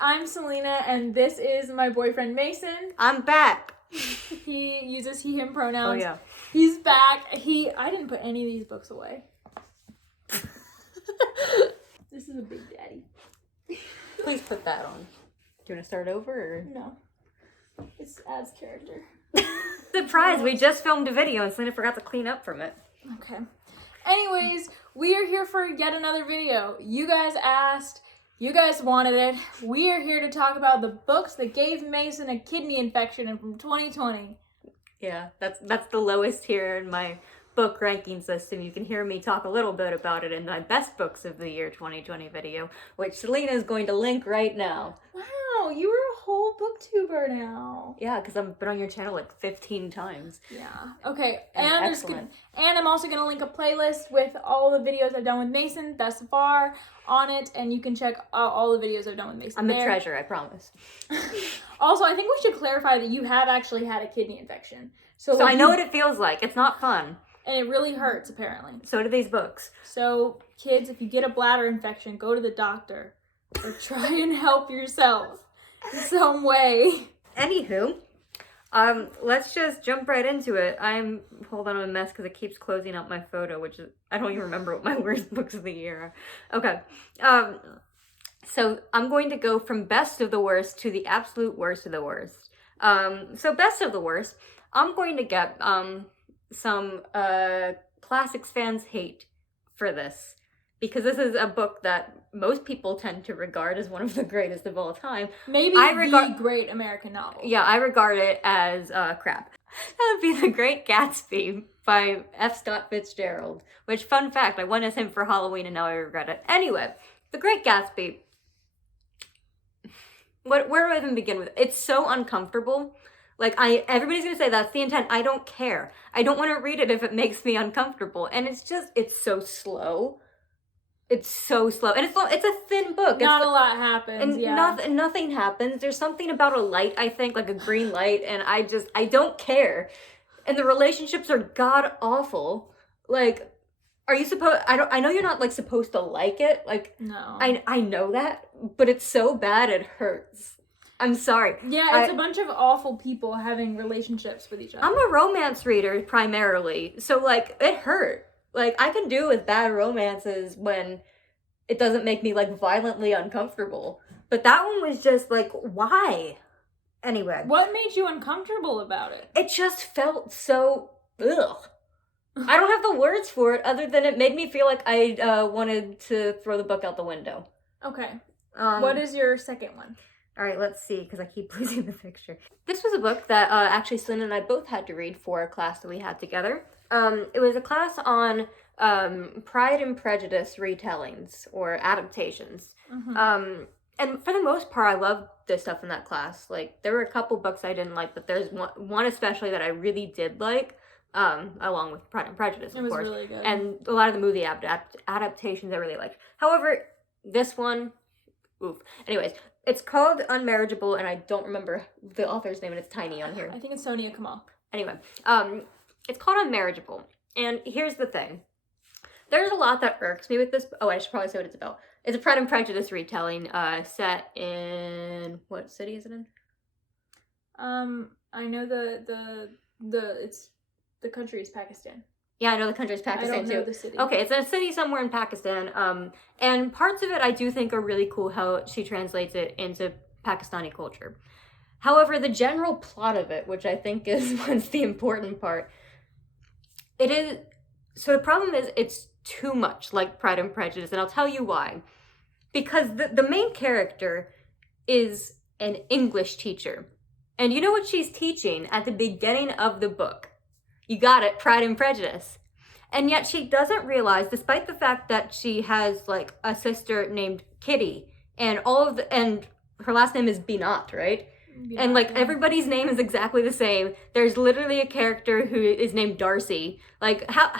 I'm Selena, and this is my boyfriend Mason. I'm back. He uses he, him pronouns. Oh, yeah. He's back. I didn't put any of these books away. This is a big daddy. Please put that on. Do you want to start over? Or? No. It's as character. Surprise, we just filmed a video and Selena forgot to clean up from it. Okay. Anyways, we are here for yet another video. You guys asked. You guys wanted it. We are here to talk about the books that gave Mason a kidney infection from 2020. Yeah, that's the lowest tier in my book ranking system. You can hear me talk a little bit about it in my best books of the year 2020 video, which Selena is going to link right now. Wow, you were a whole booktuber now. Yeah, because I've been on your channel like 15 times. Yeah. Okay, Excellent. And I'm also going to link a playlist with all the videos I've done with Mason thus far on it, and you can check out all the videos I've done with Mason. I'm a treasure, I promise. Also, I think we should clarify that you have actually had a kidney infection. So I know what it feels like. It's not fun. And it really hurts, apparently. So do these books. So, kids, if you get a bladder infection, go to the doctor. Or try and help yourself in some way. Anywho, let's just jump right into it. Hold on, I'm a mess because it keeps closing out my photo, which is, I don't even remember what my worst books of the year are. Okay, so I'm going to go from best of the worst to the absolute worst of the worst. So best of the worst, I'm going to get some classics fans hate for this. Because this is a book that most people tend to regard as one of the greatest of all time. Maybe the great American novel. Yeah, I regard it as crap. That would be The Great Gatsby by F. Scott Fitzgerald. Which, fun fact, I went as him for Halloween and now I regret it. Anyway, The Great Gatsby. Where do I even begin with it? It's so uncomfortable. Like, everybody's gonna say that's the intent. I don't care. I don't want to read it if it makes me uncomfortable. And it's so slow. It's so slow. And it's a thin book. Not a lot happens, and yeah. Nothing happens. There's something about a light, I think, like a green light, and I don't care. And the relationships are god-awful. Like, are you supposed... I know you're not, like, supposed to like it. Like, no. I know that, but it's so bad it hurts. I'm sorry. Yeah, it's a bunch of awful people having relationships with each other. I'm a romance reader, primarily, so, like, it hurt. Like, I can do with bad romances when it doesn't make me, like, violently uncomfortable. But that one was just, like, why? Anyway. What made you uncomfortable about it? It just felt so... ugh. I don't have the words for it other than it made me feel like I wanted to throw the book out the window. Okay. What is your second one? All right, let's see, because I keep losing the picture. This was a book that actually Selena and I both had to read for a class that we had together. It was a class on Pride and Prejudice retellings or adaptations. Mm-hmm. And for the most part, I loved this stuff in that class. Like, there were a couple books I didn't like, but there's one especially that I really did like, along with Pride and Prejudice, of course. It was really good. And a lot of the movie adaptations I really liked. However, this one, oof. Anyways, it's called Unmarriageable, and I don't remember the author's name, and it's tiny on here. I think it's Sonia Kamal. Anyway, it's called Unmarriageable, and here's the thing. There's a lot that irks me with this. Oh, I should probably say what it's about. It's a Pride and Prejudice retelling, set in... what city is it in? I know the country is Pakistan. Yeah, I know the country is Pakistan, I don't know too. the city. Okay, it's in a city somewhere in Pakistan, and parts of it I do think are really cool how she translates it into Pakistani culture. However, the general plot of it, which I think is what's the important part, it is... So the problem is it's too much like Pride and Prejudice, and I'll tell you why. Because the main character is an English teacher. And you know what she's teaching at the beginning of the book? You got it, Pride and Prejudice. And yet she doesn't realize, despite the fact that she has, like, a sister named Kitty, and and her last name is Binat, right? Yeah, and, like, everybody's name is exactly the same. There's literally a character who is named Darcy. Like, how...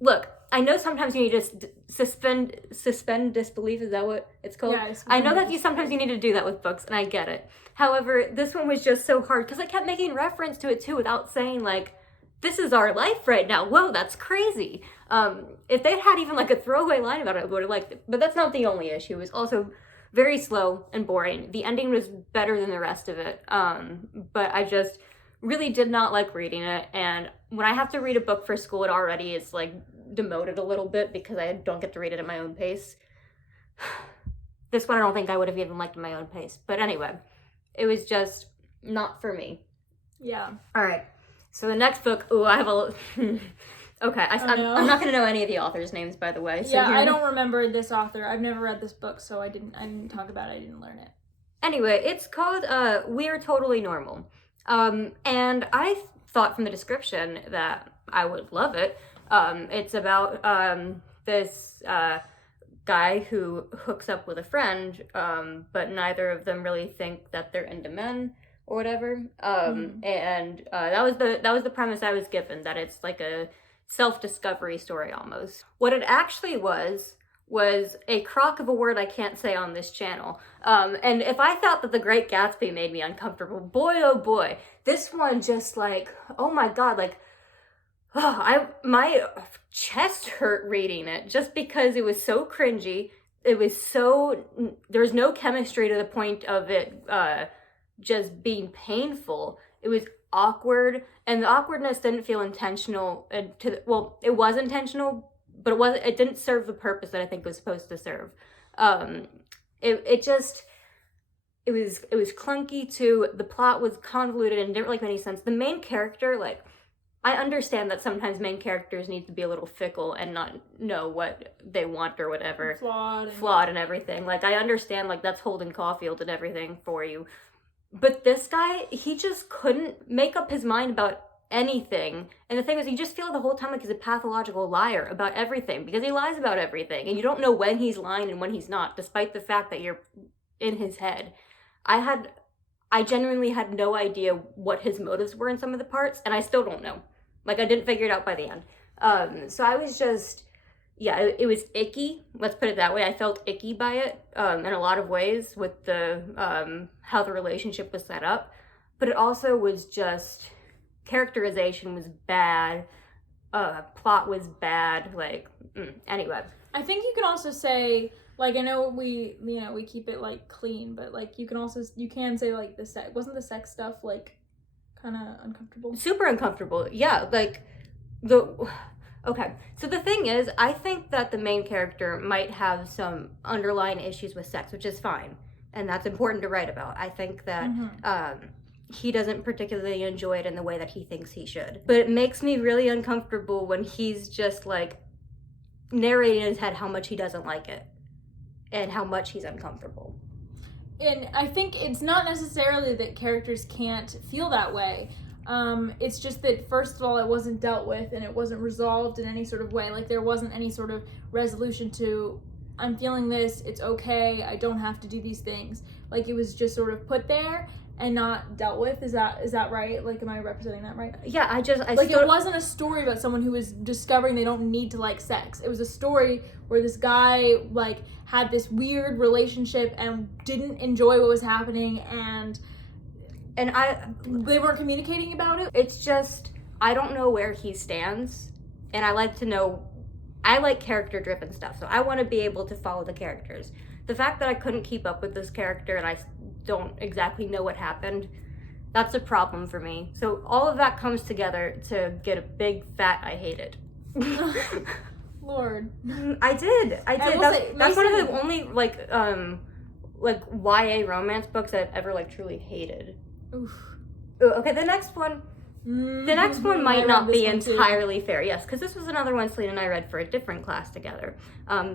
Look, I know sometimes you need to suspend disbelief. Is that what it's called? Yeah, I know that sometimes you need to do that with books, and I get it. However, this one was just so hard, because I kept making reference to it, too, without saying, like, this is our life right now. Whoa, that's crazy. If they had even, like, a throwaway line about it, I would have liked it. But that's not the only issue. It was also very slow and boring. The ending was better than the rest of it, but I just really did not like reading it. And when I have to read a book for school, it already is like demoted a little bit because I don't get to read it at my own pace. This one I don't think I would have even liked at my own pace. But anyway, it was just not for me. Yeah. All right. So the next book, I have a... Okay, I'm not going to know any of the authors' names, by the way. So yeah, I don't remember this author. I've never read this book, so I didn't talk about it. I didn't learn it. Anyway, it's called We're Totally Normal. And I thought from the description that I would love it. It's about this guy who hooks up with a friend, but neither of them really think that they're into men or whatever. And that was the premise I was given, that it's like a self-discovery story almost. What it actually was a crock of a word I can't say on this channel. And if I thought that The Great Gatsby made me uncomfortable, boy oh boy, this one just like, oh my god, like, my chest hurt reading it just because it was so cringy. It was so, there's no chemistry to the point of it just being painful. It was awkward, and the awkwardness didn't feel intentional. Well, it was intentional, but it didn't serve the purpose that I think it was supposed to serve. It was clunky too. The plot was convoluted and didn't really make any sense. The main character, like, I understand that sometimes main characters need to be a little fickle and not know what they want or whatever. Flawed and everything. Like, I understand, like, that's Holden Caulfield and everything for you. But this guy, he just couldn't make up his mind about anything. And the thing is, you just feel the whole time like he's a pathological liar about everything, because he lies about everything. And you don't know when he's lying and when he's not, despite the fact that you're in his head. I genuinely had no idea what his motives were in some of the parts, and I still don't know. Like, I didn't figure it out by the end. So I was just, yeah, it was icky. Let's put it that way. I felt icky by it in a lot of ways with the how the relationship was set up. But it also was just, characterization was bad. Plot was bad. Like, anyway. I think you can also say, like, I know we keep it, like, clean, but, like, you can say, like, wasn't the sex stuff, like, kind of uncomfortable? Super uncomfortable. Yeah, like, okay, so the thing is, I think that the main character might have some underlying issues with sex, which is fine, and that's important to write about. I think that he doesn't particularly enjoy it in the way that he thinks he should. But it makes me really uncomfortable when he's just, like, narrating in his head how much he doesn't like it and how much he's uncomfortable. And I think it's not necessarily that characters can't feel that way. It's just that, first of all, it wasn't dealt with and it wasn't resolved in any sort of way. Like, there wasn't any sort of resolution to, I'm feeling this, it's okay, I don't have to do these things. Like, it was just sort of put there and not dealt with. Is that right? Like, am I representing that right? Yeah, it wasn't a story about someone who was discovering they don't need to like sex. It was a story where this guy, like, had this weird relationship and didn't enjoy what was happening, and they weren't communicating about it. It's just, I don't know where he stands, and I like character-driven stuff, so I want to be able to follow the characters. The fact that I couldn't keep up with this character and I don't exactly know what happened, that's a problem for me. So all of that comes together to get a big fat I hate it. Lord. I did. That's one of the only, like YA romance books that I've ever, like, truly hated. Oof. Okay, the next one might not be entirely fair. Yes, because this was another one Selena and I read for a different class together.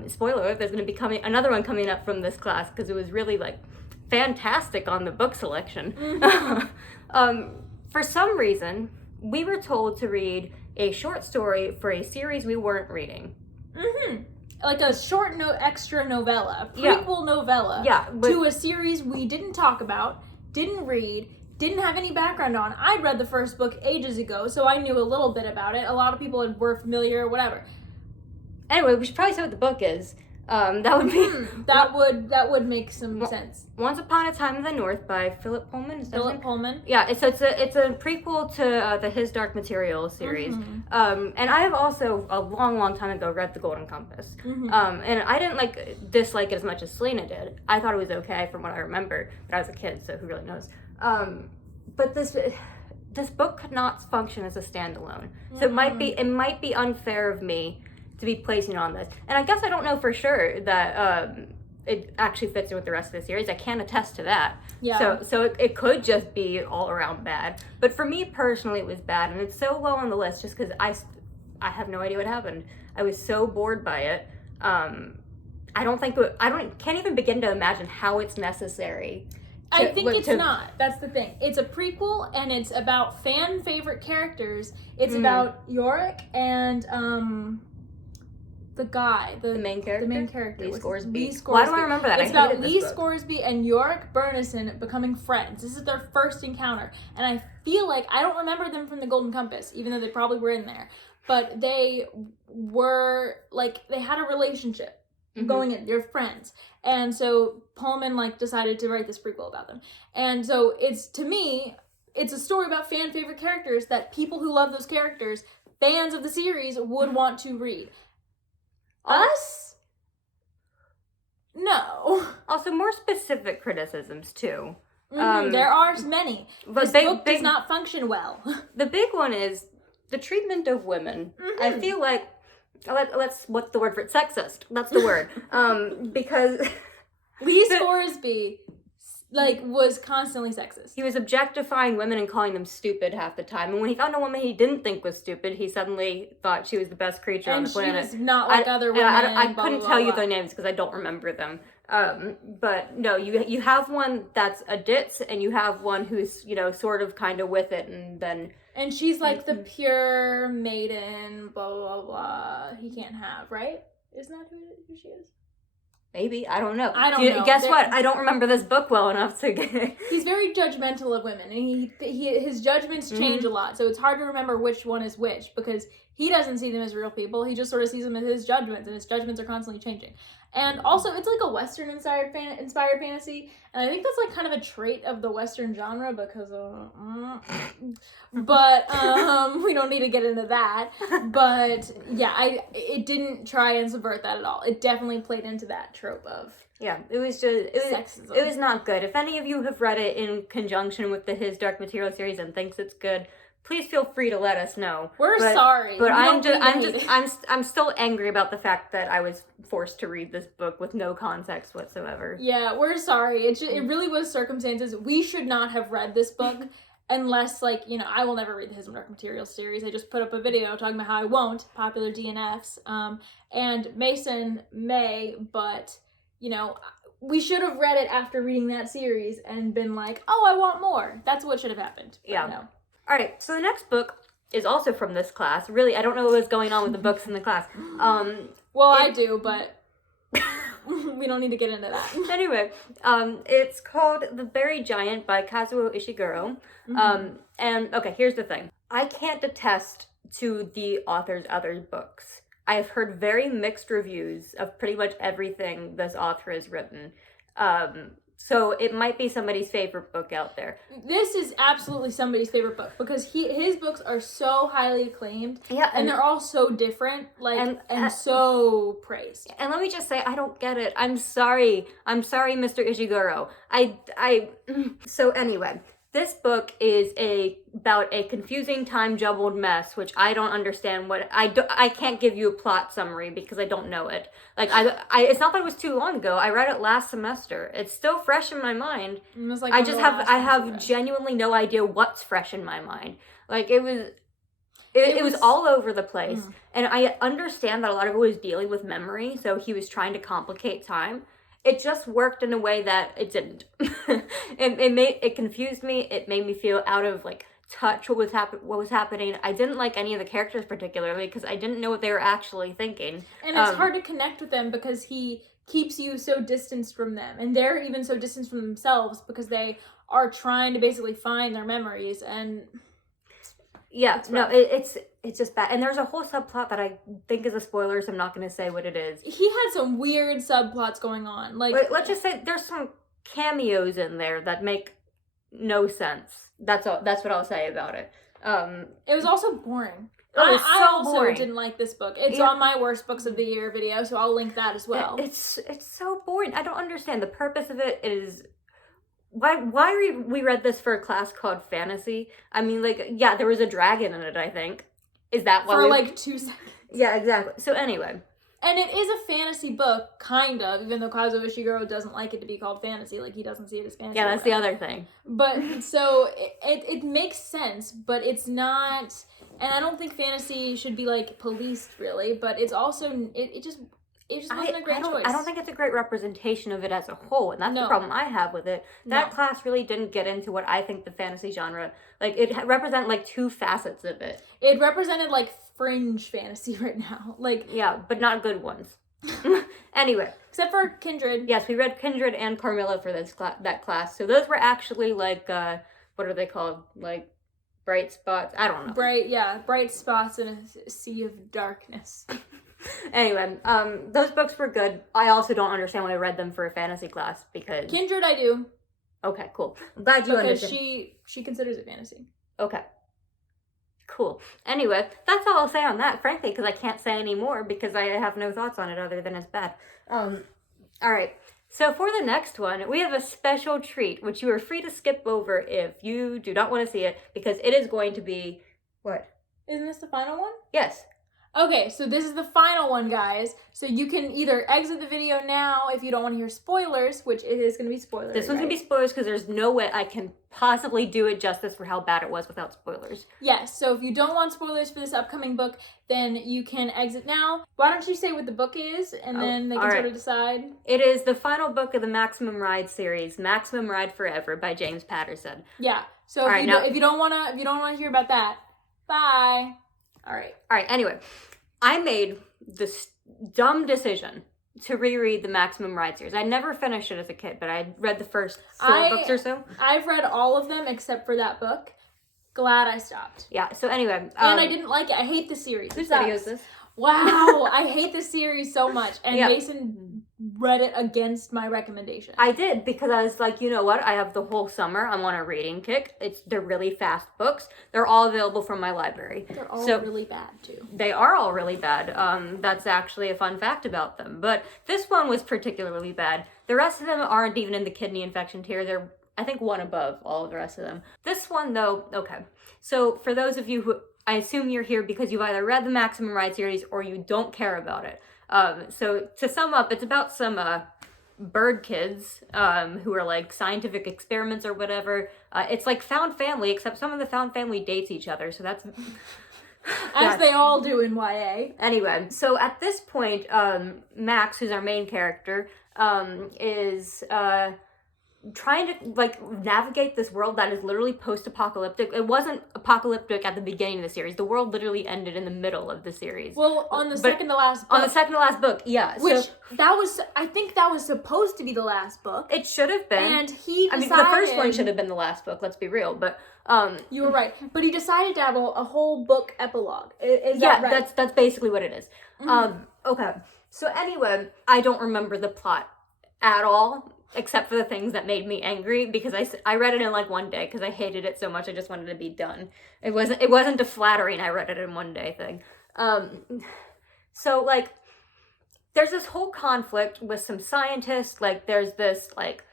Spoiler alert, there's going to be another one coming up from this class, because it was really, like, fantastic on the book selection. For some reason, we were told to read a short story for a series we weren't reading. Like a short extra novella, prequel novella to a series we didn't talk about, didn't read, didn't have any background on. I'd read the first book ages ago, so I knew a little bit about it. A lot of people were familiar, whatever. Anyway, we should probably say what the book is. That would be that would make some sense. Once Upon a Time in the North by Philip Pullman. Philip Pullman. Yeah, it's a prequel to the His Dark Materials series. And I have also a long time ago read The Golden Compass. And I didn't dislike it as much as Selena did. I thought it was okay from what I remember, but I was a kid, so who really knows? But this book could not function as a standalone. So it might be unfair of me to be placing it on this. And I guess I don't know for sure that it actually fits in with the rest of the series. I can't attest to that. Yeah. So it could just be all around bad. But for me personally, it was bad, and it's so low on the list just because I have no idea what happened. I was so bored by it. Can't even begin to imagine how it's necessary. I think it's not. That's the thing. It's a prequel, and it's about fan favorite characters. It's about Yorick and the main character. Lee Scoresby. Why do I remember that? It's about Lee Scoresby and Yorick Burnison becoming friends. This is their first encounter, and I feel like I don't remember them from the Golden Compass, even though they probably were in there. But they were they had a relationship going in. They're friends, and so Pullman decided to write this prequel about them. And so it's a story about fan favorite characters that people who love those characters, fans of the series, would want to read. Us? No. Also, more specific criticisms, too. There are many. This book does not function well. The big one is the treatment of women. I feel like, what's the word for it? Sexist. That's the word. Because Lee Scoresby was constantly sexist. He was objectifying women and calling them stupid half the time. And when he found a woman he didn't think was stupid, he suddenly thought she was the best creature on the planet. And she was not like other women. I couldn't tell you their names because I don't remember them. But no, you have one that's a ditz, and you have one who's, sort of kind of with it, and then... And she's the pure maiden, blah, blah, blah, he can't have, right? Isn't that who she is? Maybe. I don't know. I don't know. Guess what? I don't remember this book well enough to get... He's very judgmental of women, and his judgments change a lot, so it's hard to remember which one is which, because he doesn't see them as real people. He just sort of sees them as his judgments, and his judgments are constantly changing. And also, it's a Western-inspired fantasy, and I think that's kind of a trait of the Western genre, because but we don't need to get into that. But yeah, it didn't try and subvert that at all. It definitely played into that trope of sexism. It was not good. If any of you have read it in conjunction with the His Dark Material series and thinks it's good, please feel free to let us know. We're sorry. But I'm still angry about the fact that I was forced to read this book with no context whatsoever. Yeah, we're sorry. It really was circumstances. We should not have read this book unless, I will never read the His Dark Materials series. I just put up a video talking about how I won't. Popular DNFs. And Mason may, but, we should have read it after reading that series and been like, oh, I want more. That's what should have happened. Yeah. No. All right, so the next book is also from this class. Really, I don't know what's going on with the books in the class. I do, but we don't need to get into that. Anyway, it's called The Berry Giant by Kazuo Ishiguro. And, okay, here's the thing. I can't attest to the author's other books. I have heard very mixed reviews of pretty much everything this author has written. So it might be somebody's favorite book out there. This is absolutely somebody's favorite book because his books are so highly acclaimed. Yeah, and they're all so different, and so praised. And let me just say, I don't get it. I'm sorry, Mr. Ishiguro. So anyway, this book is about a confusing time jumbled mess, which I don't understand I can't give you a plot summary because I don't know it. It's not that it was too long ago. I read it last semester. It's still fresh in my mind. It was I have genuinely no idea what's fresh in my mind. It was all over the place. And I understand that a lot of it was dealing with memory, so he was trying to complicate time. It just worked in a way that it didn't. It confused me. It made me feel out of touch what was happening. I didn't like any of the characters particularly because I didn't know what they were actually thinking. And it's hard to connect with them because he keeps you so distanced from them, and they're even so distanced from themselves because they are trying to basically find their memories. And Yeah, It's no, rough. it's just bad. And there's a whole subplot that I think is a spoiler, so I'm not going to say what it is. He had some weird subplots going on. Like, Let's just say there's some cameos in there that make no sense. That's all. That's what I'll say about it. It was also boring. I also boring. didn't like this book. It's on my worst books of the year video, so I'll link that as well. It's so boring. I don't understand. The purpose of it is why we read this for a class called fantasy. I mean, like, yeah, there was a dragon in it, I think. Is that why for like 2 seconds? Yeah, exactly. So anyway. And it is a fantasy book, kind of, even though Kazuo Ishiguro doesn't like it to be called fantasy. Like, he doesn't see it as fantasy. Yeah, that's the other thing. But, so, it makes sense, but it's not... And I don't think fantasy should be, like, policed, really. But it's also... It just wasn't a great choice. I don't think it's a great representation of it as a whole, and that's the problem I have with it. That class really didn't get into what I think the fantasy genre... Like, it represented, like, 2 facets of it. It represented, like, fringe fantasy right now. Like... Yeah, but not good ones. Anyway. Except for Kindred. Yes, we read Kindred and Carmilla for that class. So those were actually, like, what are they called? Like, bright spots? I don't know. Bright spots in a sea of darkness. Anyway, those books were good. I also don't understand why I read them for a fantasy class, because... Kindred I do. Okay, cool. I'm glad you understand. Because she considers it fantasy. Okay. Cool. Anyway, that's all I'll say on that, frankly, because I can't say any more because I have no thoughts on it other than it's bad. Alright. So for the next one, we have a special treat, which you are free to skip over if you do not want to see it, because it is going to be... What? Isn't this the final one? Yes. Okay, so this is the final one, guys. So you can either exit the video now if you don't want to hear spoilers, which it is going to be spoilers. This one's going to be spoilers because there's no way I can possibly do it justice for how bad it was without spoilers. Yes, so if you don't want spoilers for this upcoming book, then you can exit now. Why don't you say what the book is, and then they can sort of decide. It is the final book of the Maximum Ride series, Maximum Ride Forever by James Patterson. Yeah, so if you don't want to hear about that, bye. All right, anyway, I made this dumb decision to reread the Maximum Ride series. I never finished it as a kid, but I read the first 4 books or so. I've read all of them except for that book. Glad I stopped. Yeah, so anyway. And I didn't like it. I hate the series. Whose video is this? Wow, I hate the series so much. And Mason read it against my recommendation. I did, because I was like, you know what? I have the whole summer. I'm on a reading kick. They're really fast books. They're all available from my library. They're all really bad, too. They are all really bad. That's actually a fun fact about them. But this one was particularly bad. The rest of them aren't even in the kidney infection tier. They're, I think, one above all of the rest of them. This one, though, okay. So for those of you who... I assume you're here because you've either read the Maximum Ride series or you don't care about it. So to sum up, it's about some bird kids who are like scientific experiments or whatever. It's like found family, except some of the found family dates each other. So that's... As they all do in YA. Anyway, so at this point, Max, who's our main character, is... trying to, like, navigate this world that is literally post-apocalyptic. It wasn't apocalyptic at the beginning of the series. The world literally ended in the middle of the series. Well, on the second to last book. On the second to last book, yeah. I think that was supposed to be the last book. It should have been. And he decided... the first one should have been the last book, let's be real, but... You were right. But he decided to have a whole book epilogue. Is that right? that's basically what it is. Mm-hmm. Okay. So anyway, I don't remember the plot at all, except for the things that made me angry, because I read it in like one day because I hated it so much. I just wanted to be done. It wasn't a flattering I read it in one day thing. So like there's this whole conflict with some scientists. Like there's this like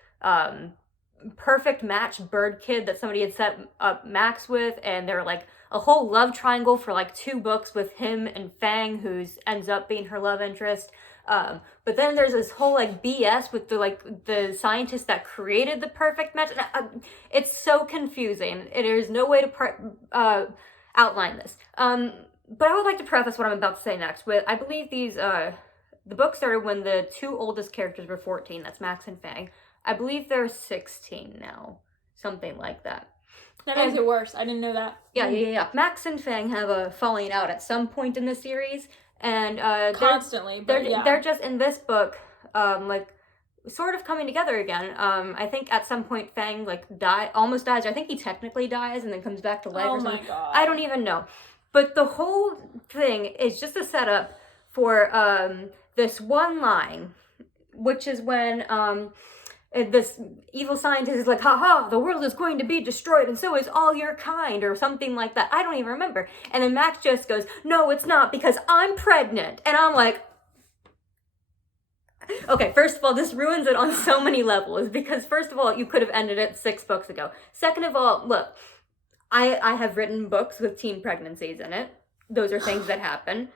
perfect match bird kid that somebody had set up Max with, and they're like a whole love triangle for like 2 books with him and Fang, who ends up being her love interest. But then there's this whole like BS with the scientist that created the perfect match. It's so confusing. There's no way to outline this. But I would like to preface what I'm about to say next with, I believe the book started when the 2 oldest characters were 14. That's Max and Fang. I believe they're 16 now. Something like that. That makes it worse. I didn't know that. Yeah. Max and Fang have a falling out at some point in the series. And constantly, they're just in this book, like sort of coming together again. I think at some point Fang almost dies. Or I think he technically dies and then comes back to life or something. My God. I don't even know. But the whole thing is just a setup for this one line, which is when this evil scientist is like, haha, the world is going to be destroyed and so is all your kind, or something like that. I don't even remember. And then Max just goes, no, it's not, because I'm pregnant. And I'm like, okay, first of all, this ruins it on so many levels, because first of all, you could have ended it 6 books ago. Second of all, look, I have written books with teen pregnancies in it. Those are things that happen.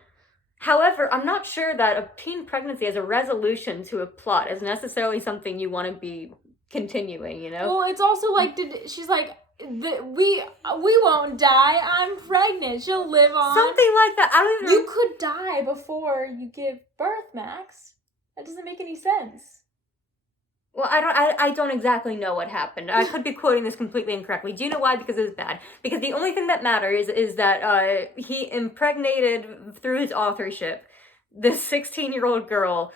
However, I'm not sure that a teen pregnancy as a resolution to a plot is necessarily something you want to be continuing, you know? Well, it's also like, she's like, we won't die, I'm pregnant, she'll live on. Something like that. I don't even... You could die before you give birth, Max. That doesn't make any sense. Well, I don't exactly know what happened. I could be quoting this completely incorrectly. Do you know why? Because it was bad. Because the only thing that matters is that he impregnated, through his authorship, this 16-year-old girl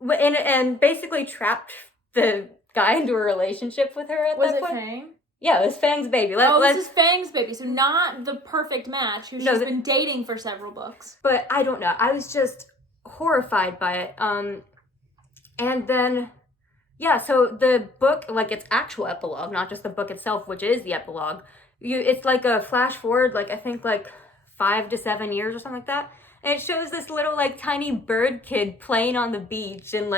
and basically trapped the guy into a relationship with her at that point. Was it Fang? Yeah, it was Fang's baby. This is Fang's baby, so not the perfect match, who she's been dating for several books. But I don't know. I was just horrified by it. And then... yeah, so the book, like its actual epilogue, not just the book itself, which is the epilogue, it's like a flash forward, I think 5 to 7 years or something like that. And it shows this little tiny bird kid playing on the beach, and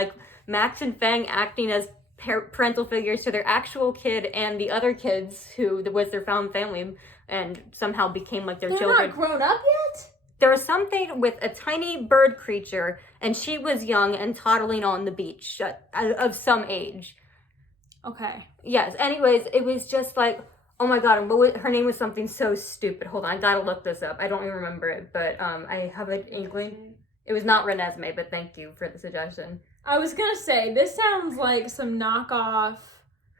Max and Fang acting as parental figures to their actual kid and the other kids who was their found family and somehow became their children. They're not grown up yet? There was something with a tiny bird creature, and she was young and toddling on the beach of some age. Okay. Yes. Anyways, it was just oh my God, and her name was something so stupid. Hold on, I gotta look this up. I don't even remember it, but I have an inkling. It was not Renesmee, but thank you for the suggestion. I was gonna say, this sounds like some knockoff...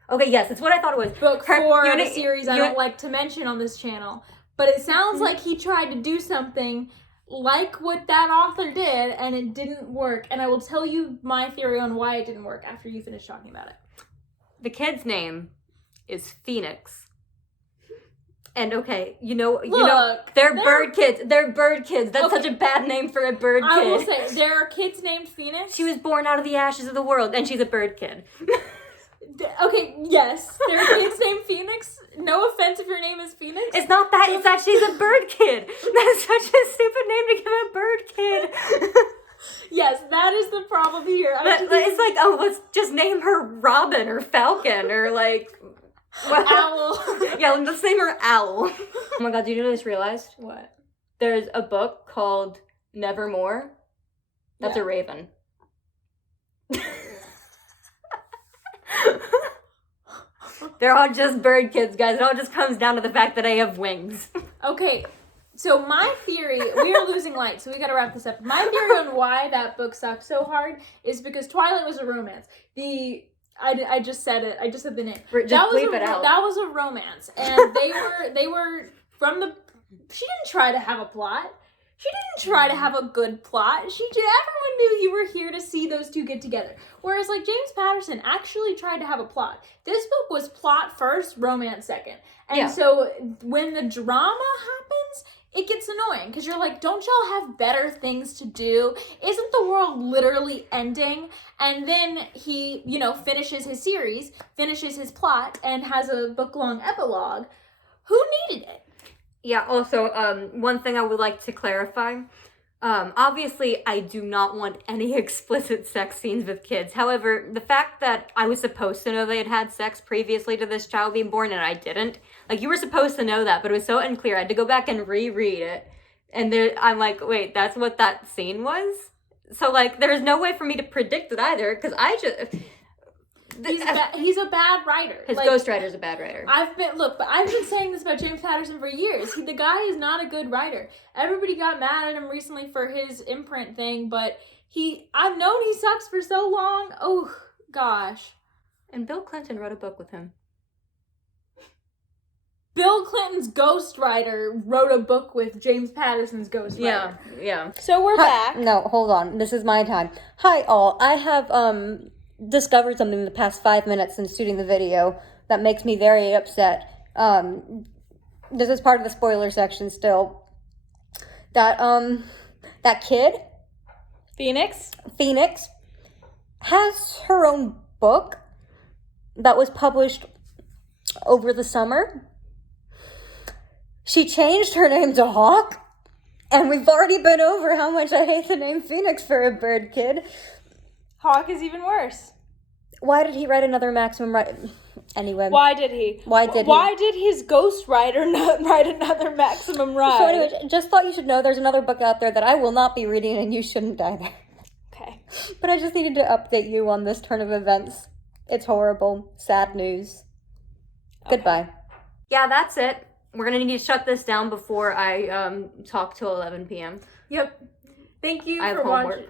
Okay, yes, it's what I thought it was. Book 4 of a series I don't like to mention on this channel. But it sounds like he tried to do something like what that author did, and it didn't work. And I will tell you my theory on why it didn't work after you finish talking about it. The kid's name is Phoenix. And okay, they're bird kids. They're bird kids. That's such a bad name for a bird kid. I will say, there are kids named Phoenix. She was born out of the ashes of the world, and she's a bird kid. Okay, yes. There are kids named Phoenix. No offense if your name is Phoenix. It's not that. It's that she's a bird kid. That's such a stupid name to give a bird kid. Yes, that is the problem here. It's let's just name her Robin or Falcon or Owl. Yeah, let's name her Owl. Oh my God, did you just realize? What? There's a book called Nevermore. That's a raven. They're all just bird kids, guys. It all just comes down to the fact that I have wings. Okay, so my theory, we are losing light, so we gotta wrap this up. My theory on why that book sucked so hard is because Twilight was a romance. I just said it. I just said the name. Just bleep it out. That was a romance, and they were from the. She didn't try to have a plot. She didn't try to have a good plot. Everyone knew you were here to see those two get together. Whereas James Patterson actually tried to have a plot. This book was plot first, romance second. And so when the drama happens, it gets annoying because you're don't y'all have better things to do? Isn't the world literally ending? And then he, finishes his series, finishes his plot, and has a book-long epilogue. Who needed it? Yeah, also, one thing I would like to clarify. Obviously, I do not want any explicit sex scenes with kids. However, the fact that I was supposed to know they had had sex previously to this child being born and I didn't. You were supposed to know that, but it was so unclear. I had to go back and reread it. And I'm wait, that's what that scene was? So, there's no way for me to predict it either, because I just... He's a bad writer. His ghostwriter's a bad writer. I've been saying this about James Patterson for years. The guy is not a good writer. Everybody got mad at him recently for his imprint thing, but I've known he sucks for so long. Oh, gosh. And Bill Clinton wrote a book with him. Bill Clinton's ghostwriter wrote a book with James Patterson's ghostwriter. Yeah. So we're back. No, hold on. This is my time. Hi, all. I have, discovered something in the past 5 minutes since shooting the video that makes me very upset. This is part of the spoiler section still. That kid, Phoenix has her own book that was published over the summer. She changed her name to Hawk, and we've already been over how much I hate the name Phoenix for a bird kid. Hawk is even worse. Why did he write another Maximum Ride? Anyway. Why did his ghostwriter not write another Maximum Ride? So anyway, just thought you should know there's another book out there that I will not be reading, and you shouldn't either. Okay. But I just needed to update you on this turn of events. It's horrible. Sad news. Okay. Goodbye. Yeah, that's it. We're gonna need to shut this down before I talk till 11 p.m. Yep. Thank you for watching.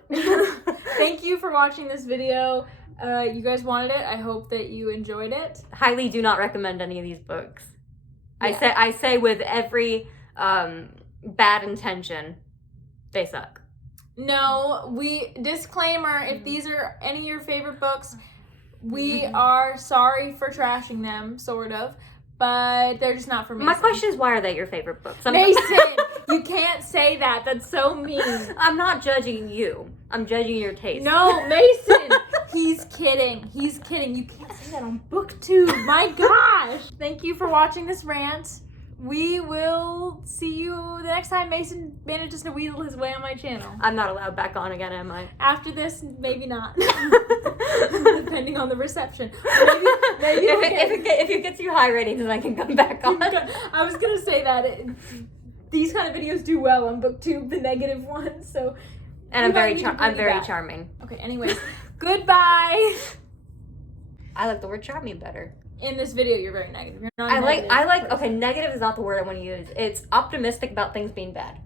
Thank you for watching this video. You guys wanted it. I hope that you enjoyed it. Highly do not recommend any of these books. Yeah. I say with every bad intention, they suck. No, disclaimer, if these are any of your favorite books, we are sorry for trashing them, sort of, but they're just not for Mason. My question is, why are they your favorite books? Mason, you can't say that. That's so mean. I'm not judging you. I'm judging your taste. No, Mason, he's kidding. He's kidding. You can't say that on BookTube. My gosh. Thank you for watching this rant. We will see you the next time Mason manages to weasel his way on my channel. I'm not allowed back on again, am I? After this, maybe not. Depending on the reception. Maybe if it gets you high ratings, then I can come back on. I was going to say that. These kind of videos do well on BookTube, the negative ones, so... And I'm very charming. Okay, anyways. Goodbye! I like the word charming better. In this video, you're very negative. You're not negative. Okay, negative is not the word I want to use. It's optimistic about things being bad.